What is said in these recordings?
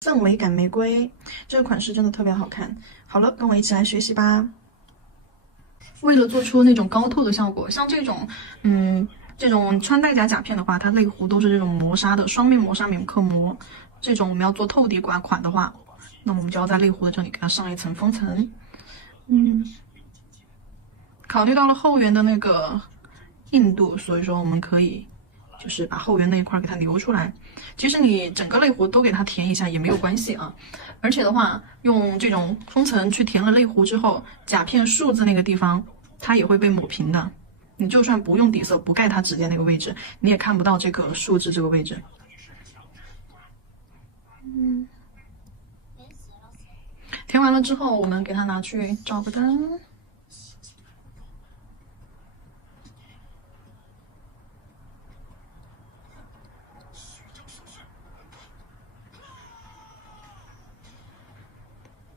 氛围感玫瑰，这个款式真的特别好看。好了，跟我一起来学习吧。为了做出那种高透的效果，像这种穿戴甲甲片的话，它内弧都是这种磨砂的，双面磨砂免刻膜。这种我们要做透底款的话，那么我们就要在内弧的这里给它上一层封层。考虑到了后缘的那个硬度，所以说我们可以就是把后缘那一块给它留出来。其实你整个内弧都给它填一下也没有关系啊。而且的话，用这种封层去填了内弧之后，甲片数字那个地方它也会被抹平的。你就算不用底色，不盖它指尖那个位置，你也看不到这个数字这个位置。填完了之后，我们给它拿去照个灯。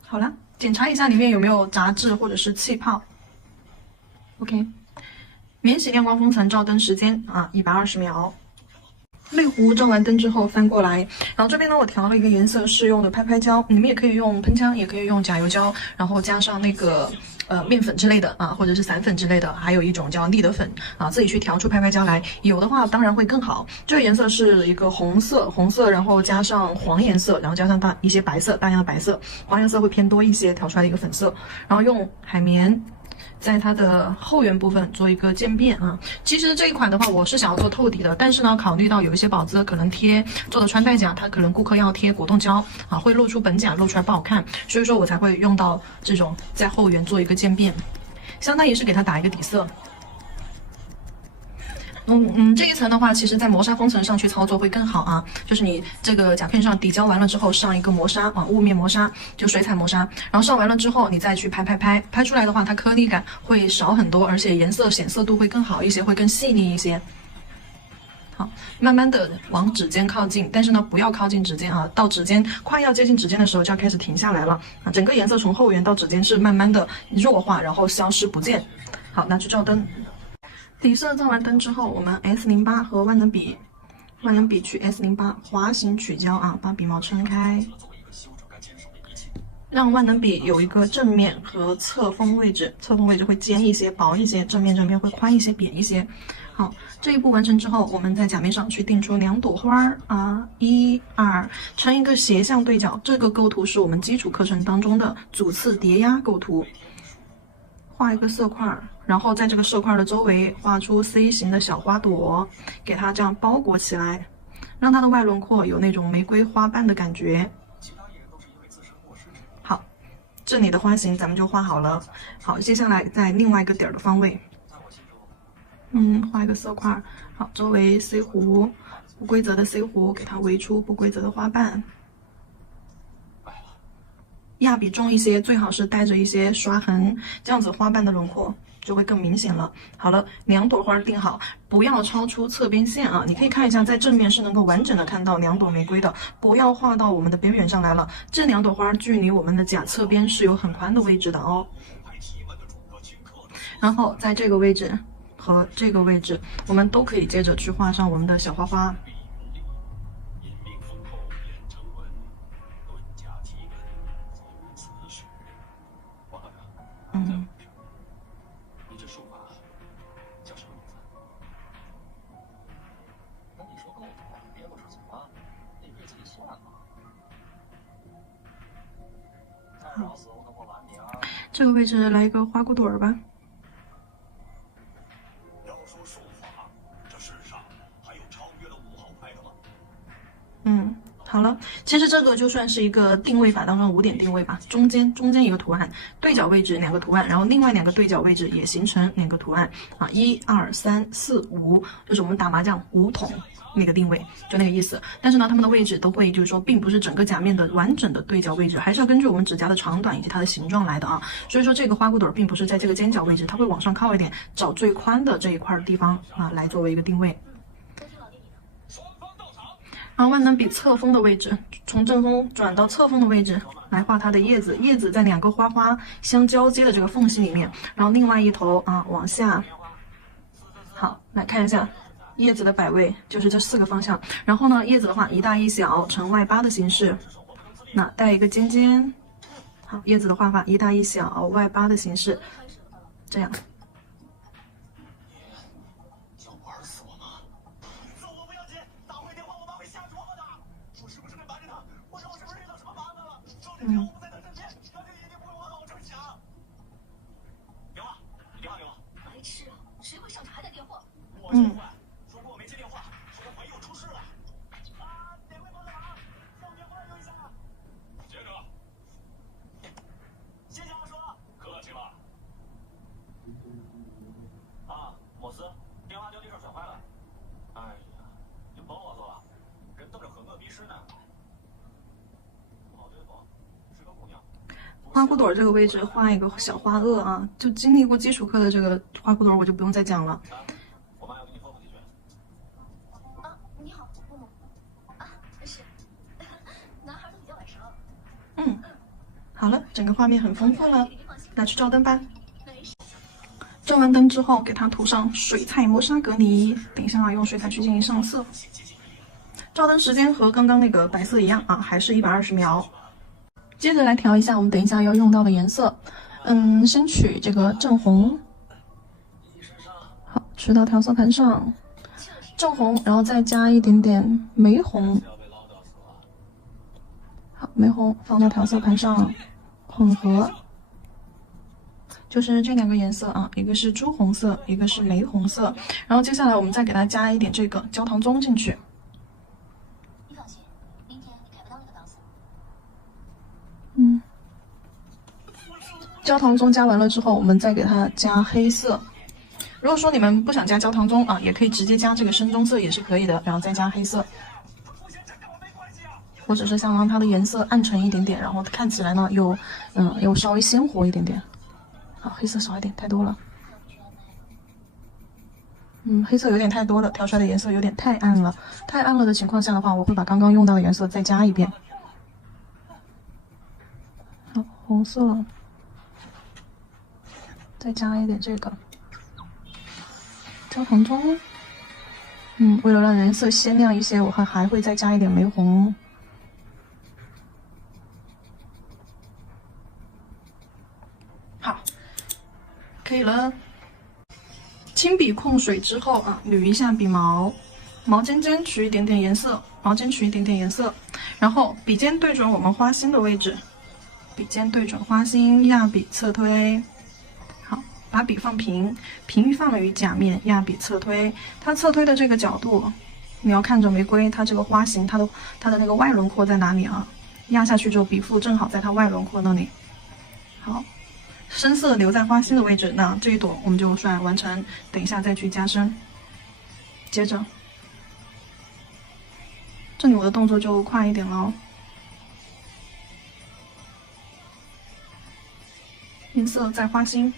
好了，检查一下里面有没有杂质或者是气泡。OK， 免洗亮光封层照灯时间120秒。内弧照完灯之后翻过来，然后这边呢我调了一个颜色适用的拍拍胶，你们也可以用喷枪，也可以用甲油胶，然后加上那个面粉之类的或者是散粉之类的，还有一种叫立德粉自己去调出拍拍胶来。有的话当然会更好。这个颜色是一个红色，然后加上黄颜色，然后加上一些白色，大量的白色，黄颜色会偏多一些，调出来的一个粉色。然后用海绵在它的后缘部分做一个渐变其实这一款的话，我是想要做透底的，但是呢，考虑到有一些宝子可能做的穿戴甲，它可能顾客要贴果冻胶会露出本甲，露出来不好看，所以说我才会用到这种在后缘做一个渐变，相当于是给它打一个底色。这一层的话，其实在磨砂封层上去操作会更好就是你这个甲片上底胶完了之后，上一个磨砂雾面磨砂，就水彩磨砂，然后上完了之后，你再去拍出来的话，它颗粒感会少很多，而且颜色显色度会更好一些，会更细腻一些。好，慢慢的往指尖靠近，但是呢，不要靠近指尖到指尖快要接近指尖的时候，就要开始停下来了整个颜色从后缘到指尖是慢慢的弱化，然后消失不见。好，拿去照灯。底色照完灯之后，我们 S08 和万能笔去 S08 滑行取胶把笔毛撑开，让万能笔有一个正面和侧锋位置，侧锋位置会尖一些、薄一些，正面这边会宽一些、扁一些。好，这一步完成之后，我们在甲面上去定出2朵花1、2，成一个斜向对角。这个构图是我们基础课程当中的主次叠压构图。画一个色块，然后在这个色块的周围画出 C 型的小花朵，给它这样包裹起来，让它的外轮廓有那种玫瑰花瓣的感觉。好，这里的花型咱们就画好了。好，接下来在另外一个点的方位，画一个色块，好，周围 C 弧，不规则的 C 弧，给它围出不规则的花瓣。压笔重一些，最好是带着一些刷痕，这样子花瓣的轮廓就会更明显了。好了，2朵花定好，不要超出侧边线你可以看一下，在正面是能够完整的看到2朵玫瑰的，不要画到我们的边缘上来了。这2朵花距离我们的甲侧边是有很宽的位置的哦。然后在这个位置和这个位置，我们都可以接着去画上我们的小花花。这个位置来一个花骨朵儿吧。要说术法，这世上还有超越了5号牌的吗？好了，其实这个就算是一个定位法当中的5点定位吧，中间一个图案，对角位置2个图案，然后另外2个对角位置也形成2个图案1、2、3、4、5，就是我们打麻将5筒那个定位，就那个意思。但是呢，它们的位置都会就是说，并不是整个甲面的完整的对角位置，还是要根据我们指甲的长短以及它的形状来的所以说这个花骨朵并不是在这个尖角位置，它会往上靠一点，找最宽的这一块地方来作为一个定位。然后万能笔侧锋的位置，从正锋转到侧锋的位置来画它的叶子，叶子在2个花花相交接的这个缝隙里面，然后另外一头往下。好，来看一下叶子的摆位，就是这4个方向。然后呢，叶子的话一大一小，呈外8的形式。那带一个尖尖。好，叶子的画法一大一小，外八的形式，这样。嗯。嗯。莫斯，电话掉地上摔坏了。哎呀，你甭啰嗦了，人等着和我比试呢。哦，对不，是个姑娘。花骨朵这个位置画一个小花萼啊，就经历过基础课的这个花骨朵，我就不用再讲了。我妈要跟你说几句。啊，你好，木木。啊，是，男孩都比较晚熟。好了，整个画面很丰富了，那去照灯吧。照完灯之后，给它涂上水彩磨砂隔离，等一下用水彩去进行上色。照灯时间和刚刚那个白色一样啊，还是120秒。接着来调一下我们等一下要用到的颜色，先取这个正红，好，取到调色盘上，正红，然后再加一点点玫红，好，玫红放到调色盘上混合。就是这两个颜色啊，一个是朱红色，一个是玫红色。然后接下来我们再给它加一点这个焦糖棕进去。你放心，明天你开不到那个档次。焦糖棕加完了之后，我们再给它加黑色。如果说你们不想加焦糖棕啊，也可以直接加这个深棕色也是可以的，然后再加黑色。或者是想让它的颜色暗沉一点点，然后看起来呢又稍微鲜活一点点。好，黑色少一点，太多了。黑色有点太多了，调出来的颜色有点太暗了。太暗了的情况下的话，我会把刚刚用到的颜色再加一遍。好，红色，再加一点这个焦糖棕。为了让颜色鲜亮一些，我还会再加一点玫红。好。可以了，轻笔控水之后啊，捋一下笔毛，毛尖尖取一点点颜色，毛尖取一点点颜色，然后笔尖对准我们花心的位置，笔尖对准花心，压笔侧推，好，把笔放平，平放于甲面，压笔侧推，它侧推的这个角度，你要看着玫瑰它这个花型，它的那个外轮廓在哪里啊？压下去之后，笔腹正好在它外轮廓那里，好。深色留在花心的位置，那这一朵我们就算完成，等一下再去加深。接着，这里我的动作就快一点了，颜色在花心，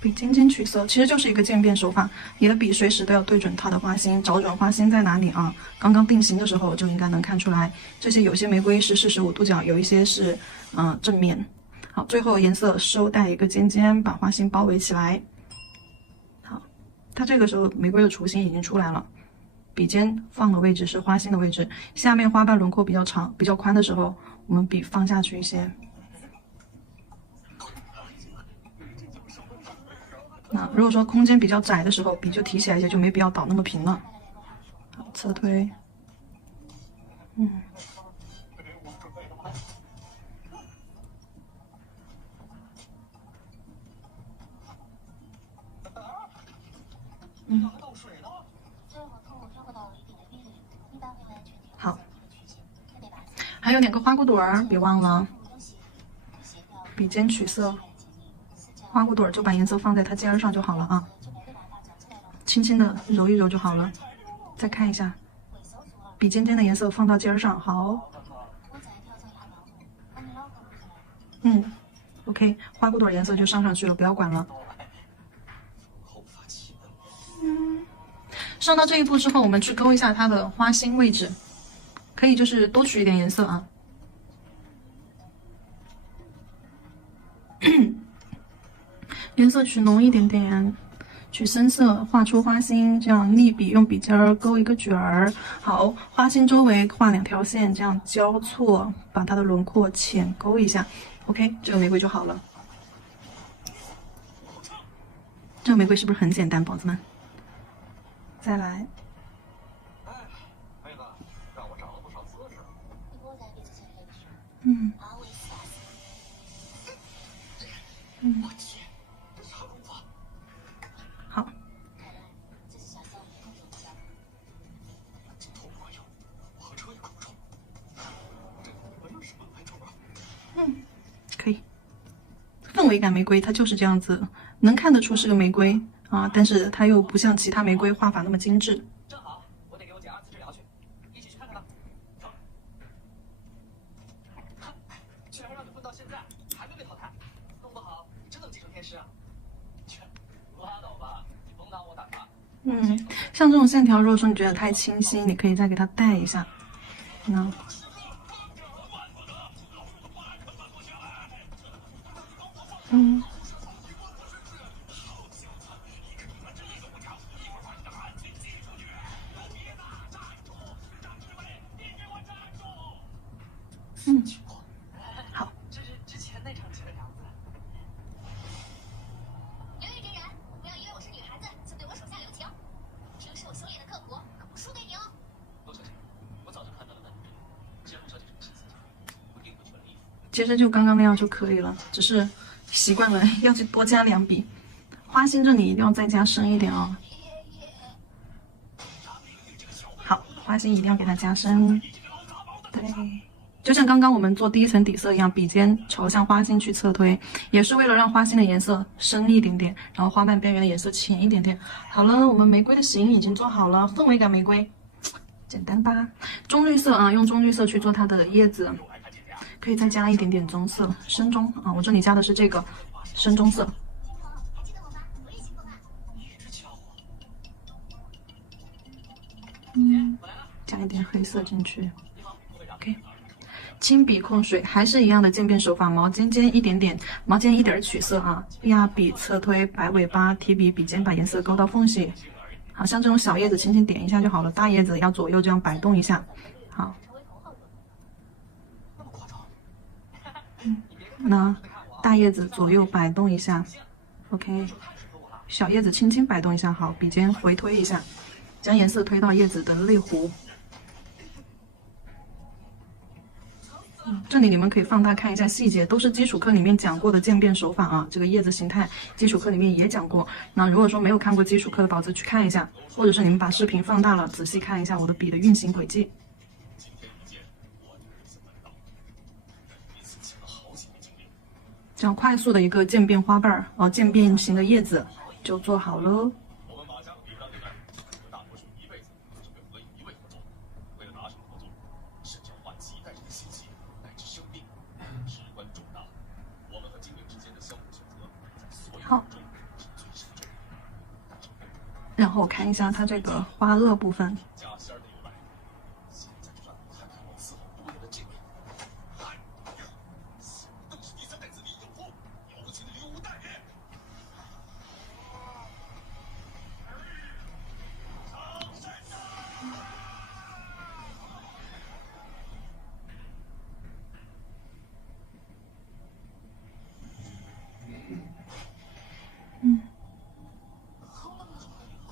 笔尖尖取色，其实就是一个渐变手法。你的笔随时都要对准它的花心，找准花心在哪里啊？刚刚定型的时候就应该能看出来。这些有些玫瑰是45度角，有一些是正面。好，最后颜色收带一个尖尖，把花心包围起来。好，它这个时候玫瑰的雏形已经出来了，笔尖放的位置是花心的位置，下面花瓣轮廓比较长、比较宽的时候，我们笔放下去一些。那如果说空间比较窄的时候，笔就提起来一些，就没必要倒那么平了。好，侧推，好，还有2个花骨朵儿，别忘了，笔尖取色，花骨朵儿就把颜色放在它尖上就好了啊，轻轻的揉一揉就好了。再看一下，笔尖尖的颜色放到尖上，好。OK， 花骨朵颜色就上去了，不要管了。上到这一步之后，我们去勾一下它的花心位置，可以就是多取一点颜色啊。颜色取浓一点点，去深色画出花心，这样立笔用笔尖儿勾一个卷儿。好，花心周围画2条线，这样交错，把它的轮廓浅勾一下。OK， 这个玫瑰就好了。这个玫瑰是不是很简单，宝子们？再来。哎，妹子，让我长了不少姿势。你给我来一遍这些黑皮。嗯。我去，这啥功夫？好。看来这是下三五更有效。这头不管用，火车也够不着。这闻着什么来头啊？可以。氛围感玫瑰它就是这样子，能看得出是个玫瑰啊，但是它又不像其他玫瑰画法那么精致。正好，我得给我姐2次治疗去，一起去看看吧。走。哼，居然让你混到现在，还没被淘汰，弄不好真能继承天师啊！切，拉倒吧，你甭拿我打岔。像这种线条，如果说你觉得太清晰，你可以再给它带一下。那。好。这是之前那场戏的样子。刘玉真人，不要因为我是女孩子就对我手下留情。平时我修炼的刻苦，可不输给你哦。陆小姐，我早就看到了那女人，既然陆小姐这么心思犟，我定会全力以赴。其实就刚刚那样就可以了，只是习惯了要去多加2笔。花心这里一定要再加深一点哦。好，花心一定要给它加深。对，就像刚刚我们做第1层底色一样，笔尖朝向花心去侧推，也是为了让花心的颜色深一点点，然后花瓣边缘的颜色浅一点点。好了，我们玫瑰的形已经做好了，氛围感玫瑰，简单吧？棕绿色啊，用棕绿色去做它的叶子，可以再加一点点棕色，深棕啊，我这里加的是这个深棕色。还记得我吗？我也去过吧。你这家伙。加一点黑色进去。OK， 轻笔控水，还是一样的渐变手法，毛尖尖一点点，毛尖一点取色啊，压笔侧推，摆尾巴，提笔，笔尖把颜色勾到缝隙。好像这种小叶子轻轻点一下就好了，大叶子要左右这样摆动一下。好。那么夸张？那大叶子左右摆动一下 ，OK， 小叶子轻轻摆动一下，好，笔尖回推一下，将颜色推到叶子的内弧。这里你们可以放大看一下细节，都是基础课里面讲过的渐变手法啊。这个叶子形态，基础课里面也讲过。那如果说没有看过基础课的宝子去看一下，或者是你们把视频放大了，仔细看一下我的笔的运行轨迹。这样快速的一个渐变花瓣儿，渐变型的叶子就做好喽。我们马家李大对待，大多数一辈子只会和一位合作，为了达成合作，甚至要花几代人的心血乃至生命，事关重大。我们和精灵之间的相互选择，在所有人中是最慎重的。然后看一下它这个花萼部分。家仙儿的由来，现在就让你看看我伺候无言的这位。嗨，想当是第3代子弟有福，有请刘大爷。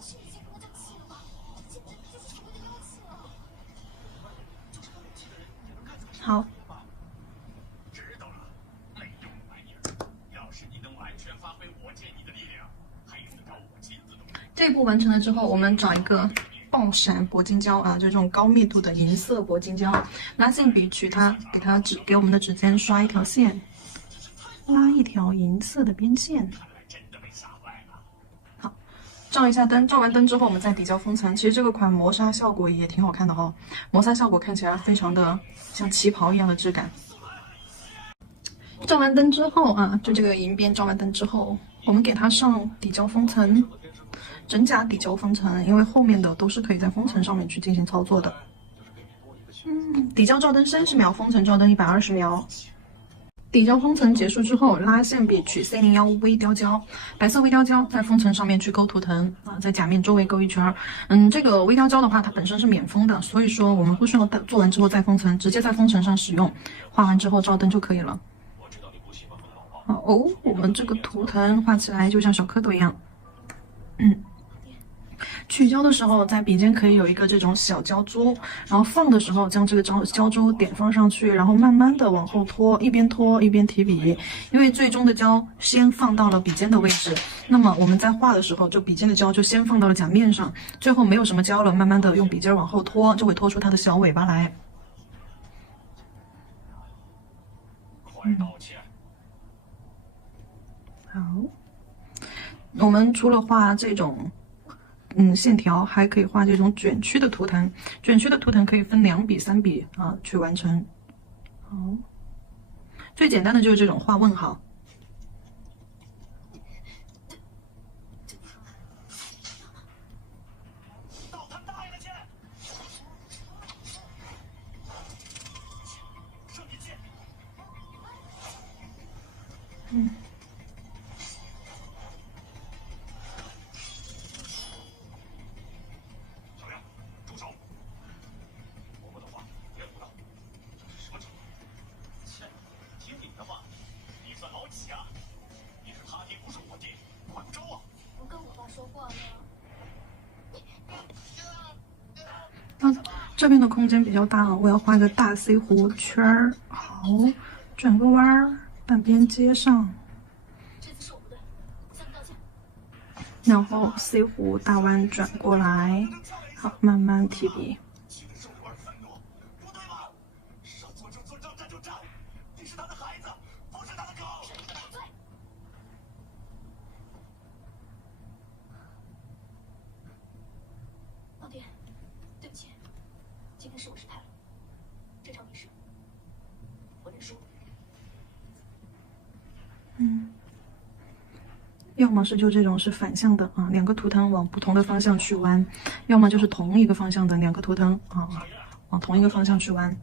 是已经不争气了吗？这简直就是所谓的妖气了。好。知道了，没用的玩意儿。要是你能完全发挥我建议的力量，还用得着我亲自动手？这一步完成了之后，我们找一个爆闪铂金胶啊，就这种高密度的银色铂金胶，拿线笔取它，给我们的指尖刷一条线，拉一条银色的边线。真的被吓坏了。好，照一下灯，照完灯之后，我们再底胶封层。其实这个款磨砂效果也挺好看的哦，磨砂效果看起来非常的像旗袍一样的质感。照完灯之后啊，就这个银边照完灯之后，我们给它上底胶封层，真假底胶封层，因为后面的都是可以在封层上面去进行操作的。底胶照灯30秒，封层照灯120秒。底胶封层结束之后，拉线笔取C01微雕胶，白色微雕胶在封层上面去勾图腾啊，在甲面周围勾一圈。这个微雕胶的话，它本身是免封的，所以说我们不需要做完之后再封层，直接在封层上使用，画完之后照灯就可以了。我们这个图腾画起来就像小蝌蚪一样。取胶的时候，在笔尖可以有一个这种小胶珠，然后放的时候将这个胶珠点放上去，然后慢慢的往后拖，一边拖一边提笔，因为最终的胶先放到了笔尖的位置，那么我们在画的时候，就笔尖的胶就先放到了甲面上，最后没有什么胶了，慢慢的用笔尖往后拖，就会拖出它的小尾巴来。快道歉。好，我们除了画这种线条，还可以画这种卷曲的图腾。卷曲的图腾可以分2笔、3笔啊去完成。好，最简单的就是这种画问号。道他大爷的歉！圣女剑。这边的空间比较大啊，我要画一个大 C 弧圈儿。好，转个弯儿，半边接上，然后 C 弧大弯转过来，好，慢慢提笔。老爹，对不起，今天是我失态了，这场比试我认输。要么是就这种是反向的啊，2个图腾往不同的方向去弯；要么就是同一个方向的2个图腾啊，往同一个方向去弯。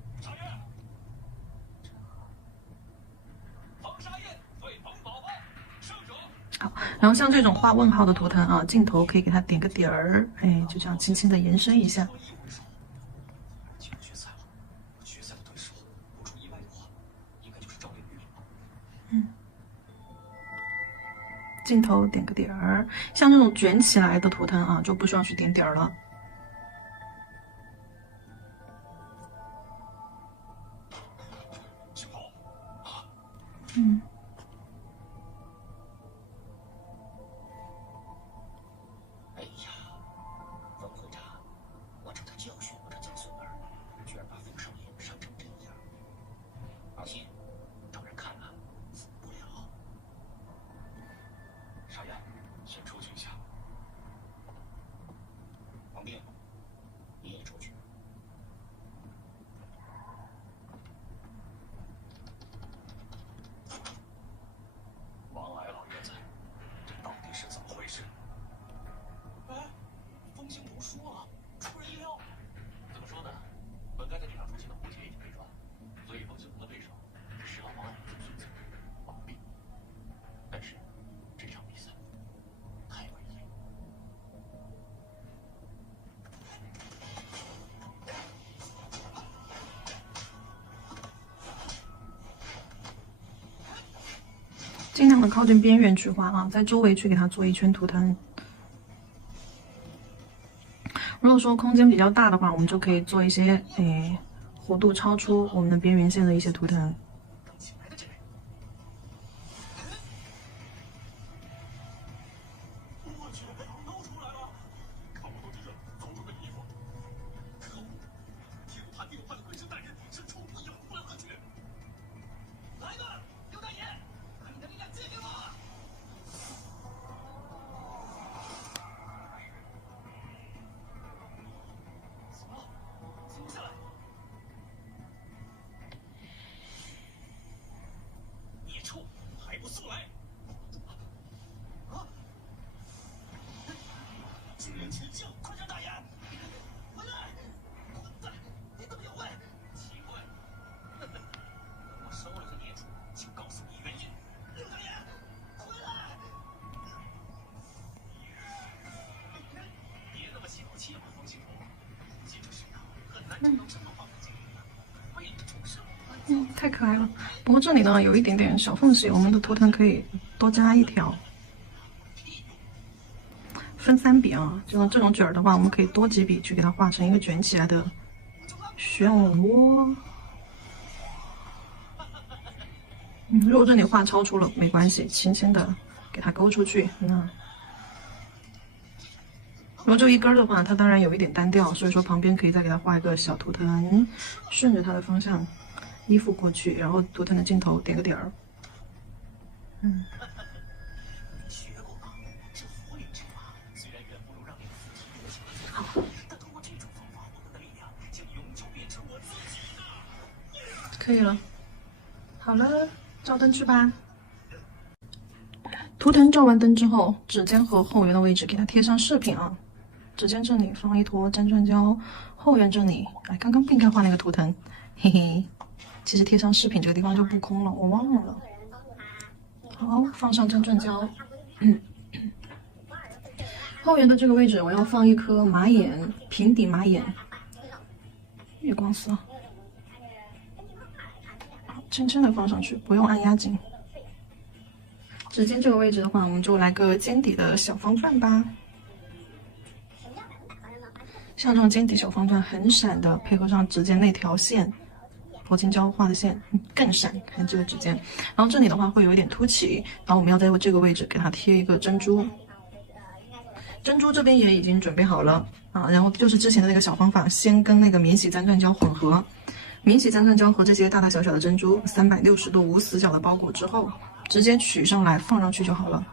好，然后像这种画问号的图腾啊，镜头可以给它点个点儿，哎，就这样轻轻的延伸一下。进入决赛了，决赛的对手，不出意外的话，应该就是赵灵雨。镜头点个点儿，像这种卷起来的图腾啊，就不需要去点点儿了。哎呀，冯会长，我正在教训我这曾孙儿，居然把冯少爷伤成这样。放心，找人看了，死不了。少爷，先出去一下。王斌，你也出去。王来老爷子，这到底是怎么回事？哎，风行不输啊，出人意料。怎么说呢？本该在这场出现的蝴蝶已经被抓，所以风行湖的对手是老王的孙子王斌。但是这场比赛太诡异了。尽量的靠近边缘去画啊，在周围去给它做一圈图腾。如果说空间比较大的话，我们就可以做一些弧度超出我们的边缘线的一些图腾。我去，都出来了！看我都这热，早准备衣服。可恶！天武坛第6班的鬼神大人是冲我咬不来何去？来吧，刘大爷，把你的力量借给我！走，停下来！太可爱了。不过这里呢有一点点小缝隙，我们的图腾可以多加一条，分3笔啊。就这种卷儿的话，我们可以多几笔去给它画成一个卷起来的漩涡。如果这里画超出了没关系，轻轻的给它勾出去。如果就一根的话，它当然有一点单调，所以说旁边可以再给它画一个小图腾，顺着它的方向依附过去，然后图腾的尽头点个点儿。学过吗？这火影之法虽然远不如让你的父亲运行的好，但通过这种方法，我们的力量将永久变成我自己的。可以了，好了，照灯去吧。图腾照完灯之后，指尖和后缘的位置给它贴上饰品啊。指尖这里放一坨粘钻胶，后缘这里，刚刚不应该画那个图腾，嘿嘿。其实贴上饰品这个地方就不空了，我忘了。好，放上粘钻胶。后缘的这个位置，我要放一颗马眼，平底马眼，月光色。轻轻的放上去，不用按压紧。指尖这个位置的话，我们就来个尖底的小方钻吧。像这种尖底小方钻很闪的，配合上指尖那条线，铂金胶画的线更闪。看这个指尖，然后这里的话会有一点凸起，然后我们要在这个位置给它贴一个珍珠。珍珠这边也已经准备好了啊，然后就是之前的那个小方法，先跟那个免洗簪钻胶混合。免洗簪钻胶和这些大大小小的珍珠360度无死角的包裹之后，直接取上来放上去就好了。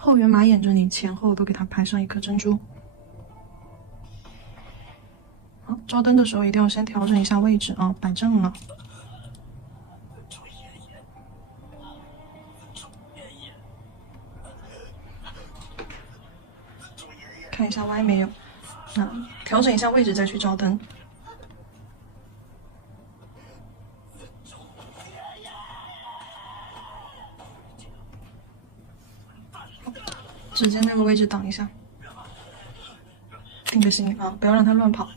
后缘马眼这里前后都给它拍上一颗珍珠。好，照灯的时候一定要先调整一下位置啊，摆正了。看一下歪没有，调整一下位置再去照灯。指尖那个位置挡一下，定个心啊，不要让它乱跑。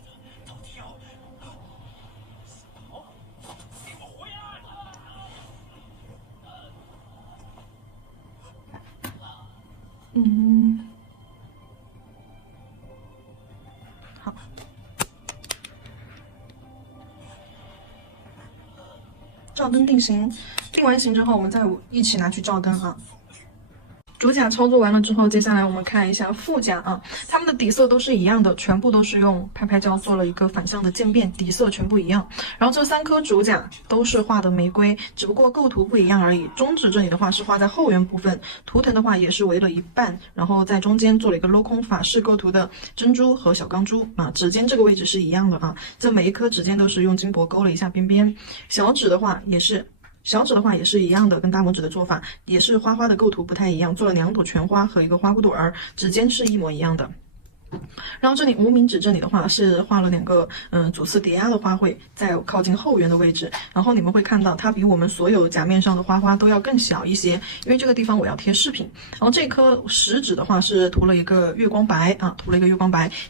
好。照灯定型，定完型之后，我们再一起拿去照灯啊。主甲操作完了之后，接下来我们看一下副甲啊，它们的底色都是一样的，全部都是用拍拍胶做了一个反向的渐变，底色全部一样。然后这3颗主甲都是画的玫瑰，只不过构图不一样而已。中指这里的话是画在后缘部分，图腾的话也是围了一半，然后在中间做了一个镂空法式构图的珍珠和小钢珠啊。指尖这个位置是一样的啊，这每一颗指尖都是用金箔勾了一下边边。小指的话也是一样的，跟大拇指的做法也是花花的构图不太一样，做了2朵全花和一个花骨朵儿，指尖是一模一样的。然后这里无名指这里的话是画了2个主次叠压的花卉，在靠近后缘的位置。然后你们会看到它比我们所有甲面上的花花都要更小一些，因为这个地方我要贴饰品。然后这颗食指的话是涂了一个月光白啊，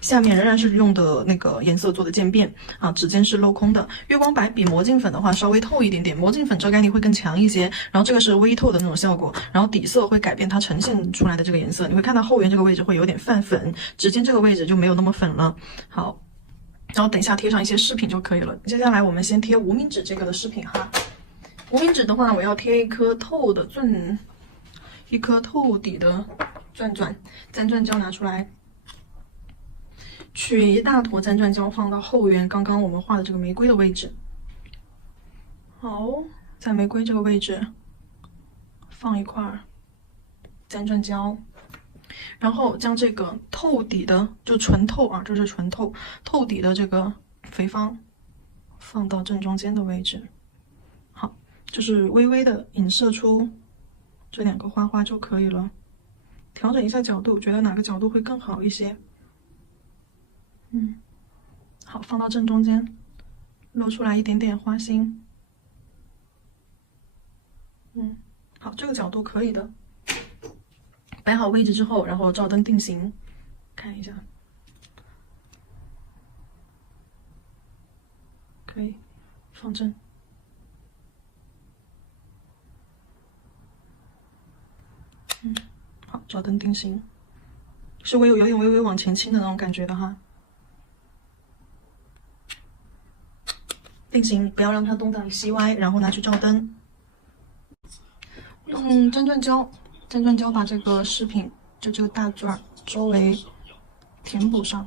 下面仍然是用的那个颜色做的渐变啊，指尖是镂空的。月光白比魔镜粉的话稍微透一点点，魔镜粉遮盖力会更强一些，然后这个是微透的那种效果，然后底色会改变它呈现出来的这个颜色，你会看到后缘这个位置会有点泛粉，指尖这个位置就没有那么粉了。好，然后等一下贴上一些饰品就可以了。接下来我们先贴无名指这个的饰品哈。无名指的话，我要贴一颗透底的钻胶拿出来，取一大坨粘钻胶放到后缘刚刚我们画的这个玫瑰的位置。好，在玫瑰这个位置放一块粘钻胶。然后将这个透底的，就纯透啊，这是纯透，透底的这个肥方放到正中间的位置。好，就是微微的影射出这2个花花就可以了。调整一下角度，觉得哪个角度会更好一些？好，放到正中间，露出来一点点花心。好，这个角度可以的。摆好位置之后，然后照灯定型，看一下，可以放正。好，照灯定型，是有点微微往前倾的那种感觉的哈。定型，不要让它东倒西歪，然后拿去照灯。用粘钻胶把这个饰品，就这个大钻周围填补上。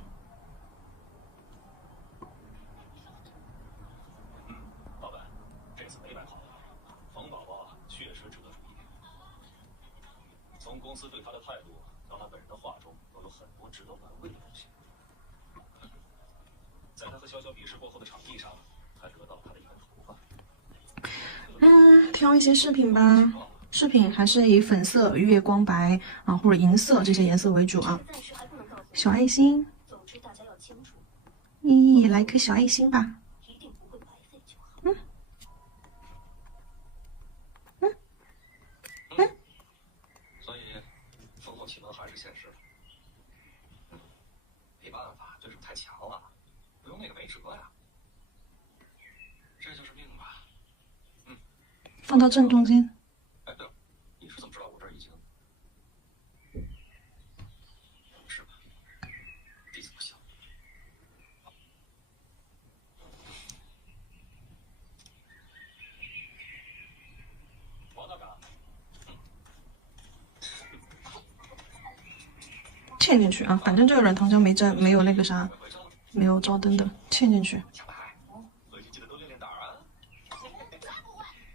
老板，这次没摆好，冯宝宝确实值得注意。从公司对他的态度到他本人的话中，都有很多值得玩味的东西。在他和潇潇比试过后的场地上，还得到他的一根头发。挑一些饰品吧。饰品还是以粉色、月光白啊或者银色这些颜色为主啊。小爱心，咦，来颗小爱心吧。所以，烽火启门还是现实。没办法，对手太强了，不用那个没辙呀。这就是命吧。放到正中间。哎，对了，你是怎么知道我这儿已经？不是吧？弟子不行。王道长。嵌进去啊，反正这个软糖浆没有那个啥，没有照灯的，嵌进去。回去记得多练练胆啊。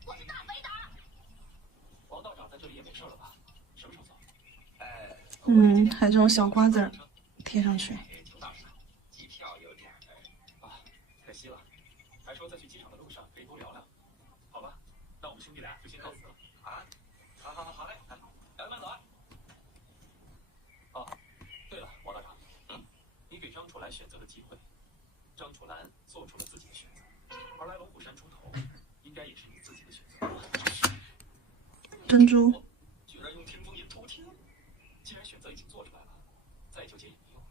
我是大肥胆。王道长在这里也没事了吧？什么时候走？还有这种小瓜子儿贴上去。挺大事，机票有点啊，可惜了。还说在去机场的路上可以多聊聊。好吧，那我们兄弟俩就先告辞了啊。好嘞，慢走啊。哦，对了，王道长，你给张楚岚选择了机会，张楚岚做出了自己的选择，而来龙虎山出头，应该也是你自己的选择。珍珠，居然用听风引偷听，既然选择已经做出来了，再纠结也没用，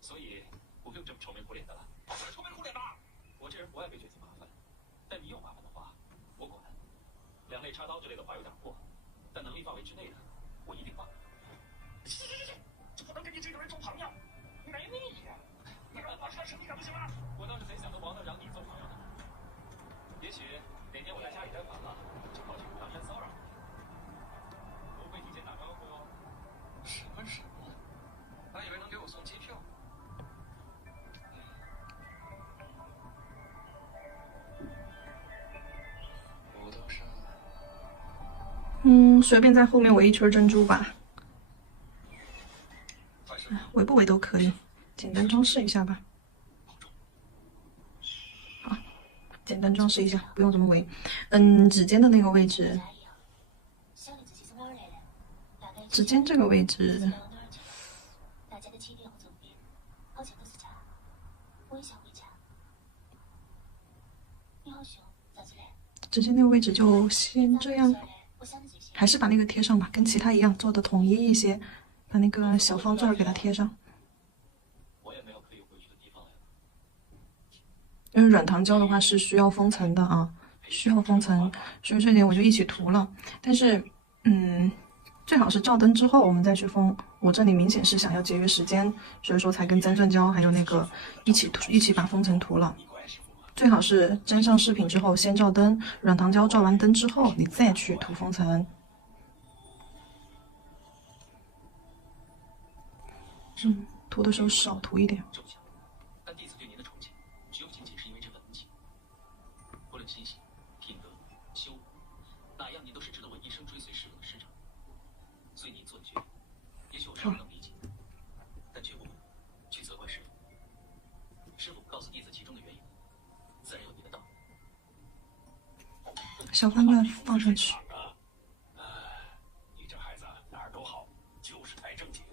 所以不用这么愁眉苦脸的了。愁眉苦脸吧？我这人不爱被卷进麻烦，但你有麻烦的话，我管。两肋插刀之类的话有点过，但能力范围之内的，我一定帮。行，就不能跟你这种人做朋友，没意义。你让我穿实力感不行吗？我倒是贼想跟王道长你做朋友呢。也许哪天我在家里待烦了，就跑去武当山骚扰你。不会提前打招呼哟。什么人呢？还以为能给我送机票。武当山。随便在后面围一圈珍珠吧。围不围都可以，简单装饰一下吧。好，简单装饰一下，不用这么围。指尖的那个位置，指尖这个位置，指尖那个位置就先这样，还是把那个贴上吧，跟其他一样做的统一一些。把那个小方钻给它贴上。我也没有可以回去的地方了。因为软糖胶的话是需要封层的啊，需要封层，所以这点我就一起涂了。但是，最好是照灯之后我们再去封。我这里明显是想要节约时间，所以说才跟粘钻胶还有那个一起把封层涂了。最好是粘上饰品之后先照灯，软糖胶照完灯之后你再去涂封层。涂的时候少涂一点。但弟子对您的崇敬，只有仅仅是因为这份恩情。不论心性、品德、修为，哪样您都是值得我一生追随师傅的师长。随您做的决定，也许我尚不能理解，但绝不去责怪师傅。师傅不告诉弟子其中的原因，自然有您的道理。小方块放上去。你这孩子哪儿都好，就是太正经。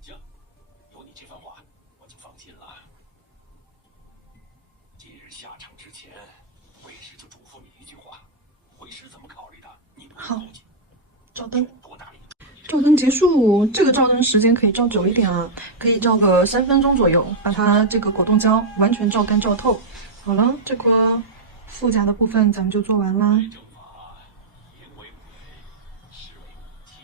行，有你这番话，我就放心了。前，为师就嘱咐你一句话，会师怎么考虑的？你不好用顾忌。照灯。多大力？照灯结束，这个照灯时间可以照久一点啊，可以照个3分钟左右，把它这个果冻胶完全照干照透。好了，这个副驾的部分咱们就做完啦。正法，言为武为，事为武器，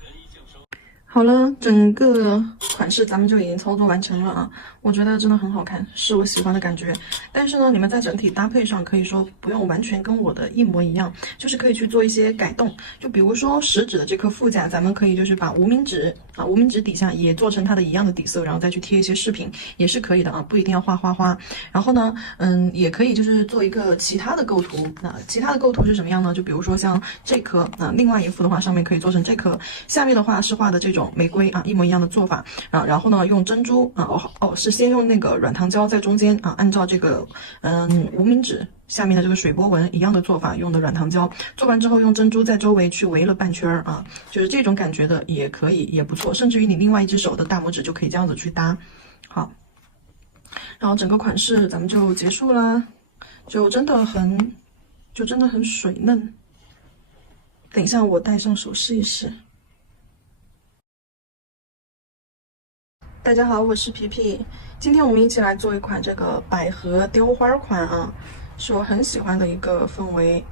人一降生。好了，整个款式咱们就已经操作完成了啊，我觉得真的很好看，是我喜欢的感觉。但是呢，你们在整体搭配上可以说不用完全跟我的一模一样，就是可以去做一些改动。就比如说食指的这颗副驾，咱们可以就是把无名指底下也做成它的一样的底色，然后再去贴一些饰品，也是可以的啊，不一定要画花花。然后呢，也可以就是做一个其他的构图。那其他的构图是什么样呢？就比如说像这颗，另外一幅的话上面可以做成这颗，下面的话是画的这种玫瑰啊，一模一样的做法啊。然后呢，用珍珠啊，是先用那个软糖胶在中间啊，按照这个无名指下面的这个水波纹一样的做法，用的软糖胶，做完之后用珍珠在周围去围了半圈啊，就是这种感觉的也可以，也不错。甚至于你另外一只手的大拇指就可以这样子去搭，好。然后整个款式咱们就结束啦，就真的很水嫩。等一下我戴上手试一试。大家好，我是皮皮，今天我们一起来做一款这个百合雕花款啊，是我很喜欢的一个氛围。